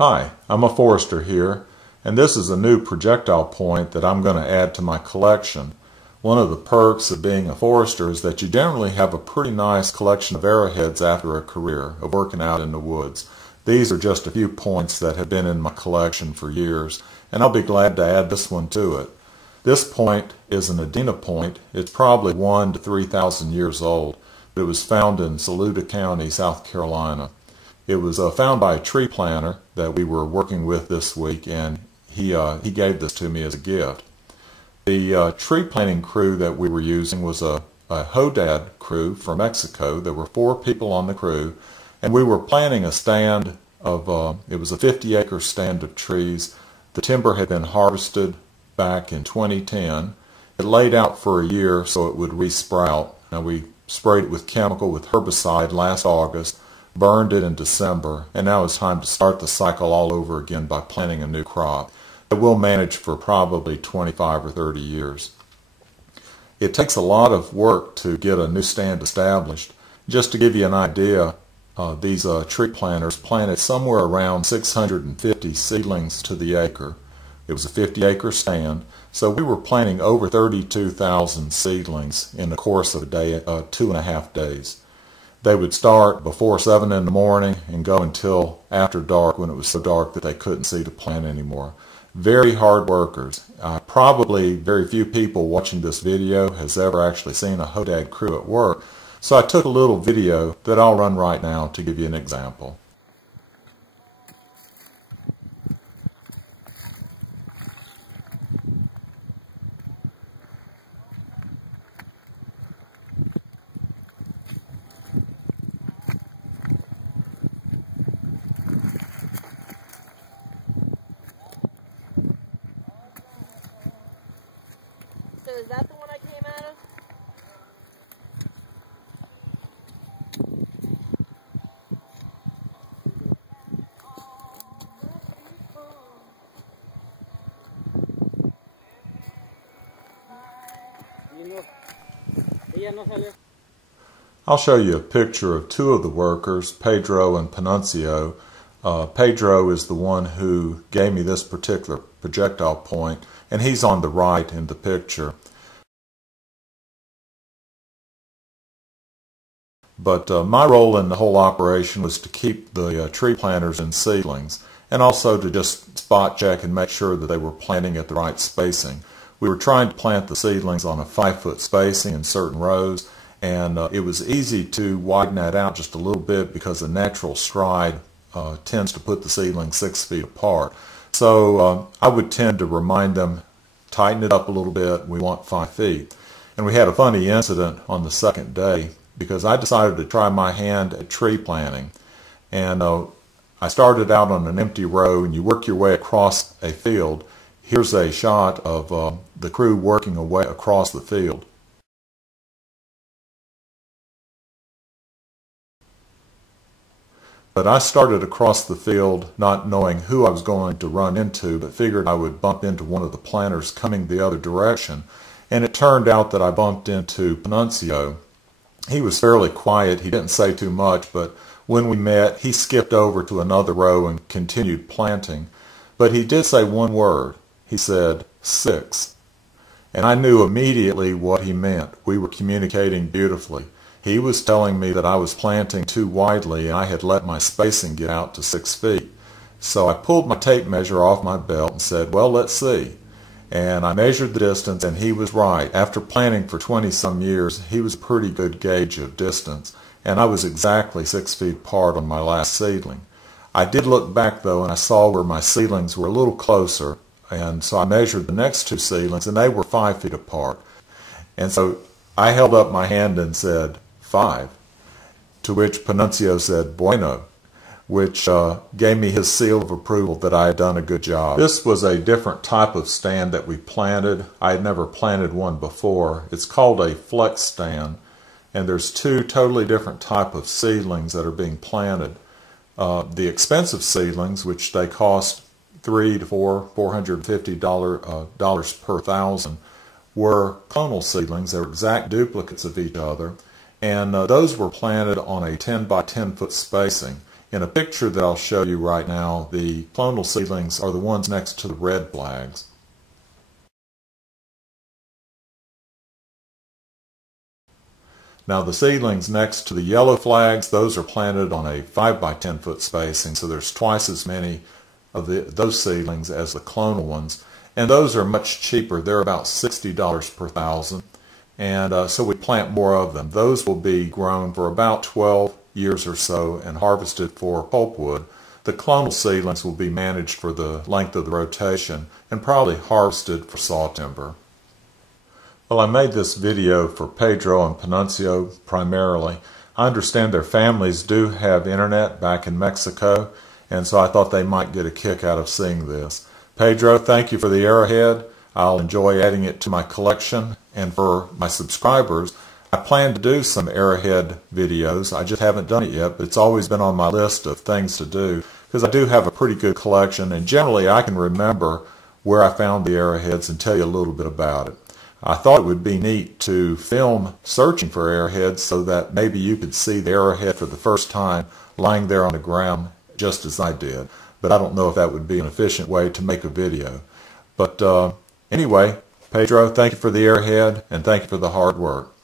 Hi, I'm a forester here, and this is a new projectile point that I'm going to add to my collection. One of the perks of being a forester is that you generally have a pretty nice collection of arrowheads after a career of working out in the woods. These are just a few points that have been in my collection for years, and I'll be glad to add this one to it. This point is an Edina point. It's probably 1,000 to 3,000 years old, but it was found in Saluda County, South Carolina. It was found by a tree planter that we were working with this week, and he gave this to me as a gift. The tree planting crew that we were using was a hoedad crew from Mexico. There were 4 people on the crew, and we were planting a stand of, it was a 50-acre stand of trees. The timber had been harvested back in 2010. It laid out for a year so it would re-sprout. Now we sprayed it with chemical, with herbicide last August, burned it in December, and now it's time to start the cycle all over again by planting a new crop that we'll manage for probably 25 or 30 years. It takes a lot of work to get a new stand established. Just to give you an idea, these tree planters planted somewhere around 650 seedlings to the acre. It was a 50-acre stand, so we were planting over 32,000 seedlings in the course of a day, 2.5 days. They would start before 7 in the morning and go until after dark, when it was so dark that they couldn't see the plant anymore. Very hard workers. Probably very few people watching this video has ever actually seen a hoedad crew at work, so I took a little video that I'll run right now to give you an example. I'll show you a picture of 2 of the workers, Pedro and Panuncio. Pedro is the one who gave me this particular projectile point, and he's on the right in the picture. But my role in the whole operation was to keep the tree planters and seedlings, and also to just spot check and make sure that they were planting at the right spacing. We were trying to plant the seedlings on a 5-foot spacing in certain rows, and it was easy to widen that out just a little bit because the natural stride tends to put the seedlings 6 feet apart. So I would tend to remind them, tighten it up a little bit, we want 5 feet. And we had a funny incident on the second day because I decided to try my hand at tree planting. And I started out on an empty row, and you work your way across a field. Here's a shot of the crew working away across the field. But I started across the field not knowing who I was going to run into, but figured I would bump into one of the planters coming the other direction. And it turned out that I bumped into Panuncio. He was fairly quiet, he didn't say too much, but when we met, he skipped over to another row and continued planting. But he did say one word. He said, 6. And I knew immediately what he meant. We were communicating beautifully. He was telling me that I was planting too widely and I had let my spacing get out to 6 feet. So I pulled my tape measure off my belt and said, well, let's see. And I measured the distance, and he was right. After planting for 20-some years, he was a pretty good gauge of distance, and I was exactly 6 feet apart on my last seedling. I did look back, though, and I saw where my seedlings were a little closer, and so I measured the next 2 seedlings, and they were 5 feet apart. And so I held up my hand and said, 5, to which Panuncio said, bueno, which gave me his seal of approval that I had done a good job. This was a different type of stand that we planted. I had never planted one before. It's called a flex stand, and there's 2 totally different type of seedlings that are being planted. The expensive seedlings, which they cost $300 to $450 per thousand, were clonal seedlings. They were exact duplicates of each other, and those were planted on a 10 by 10 foot spacing. In a picture that I'll show you right now, the clonal seedlings are the ones next to the red flags. Now the seedlings next to the yellow flags, those are planted on a 5 by 10 foot spacing, so there's twice as many of those seedlings as the clonal ones. And those are much cheaper. They're about $60 per thousand. And so we plant more of them. Those will be grown for about 12 years or so and harvested for pulpwood. The clonal seedlings will be managed for the length of the rotation and probably harvested for saw timber. Well, I made this video for Pedro and Panuncio primarily. I understand their families do have internet back in Mexico, and so I thought they might get a kick out of seeing this. Pedro, thank you for the arrowhead. I'll enjoy adding it to my collection. And for my subscribers, I plan to do some arrowhead videos. I just haven't done it yet, but it's always been on my list of things to do because I do have a pretty good collection, and generally I can remember where I found the arrowheads and tell you a little bit about it. I thought it would be neat to film searching for arrowheads so that maybe you could see the arrowhead for the first time lying there on the ground just as I did. But I don't know if that would be an efficient way to make a video. But anyway, Pedro, thank you for the arrowhead and thank you for the hard work.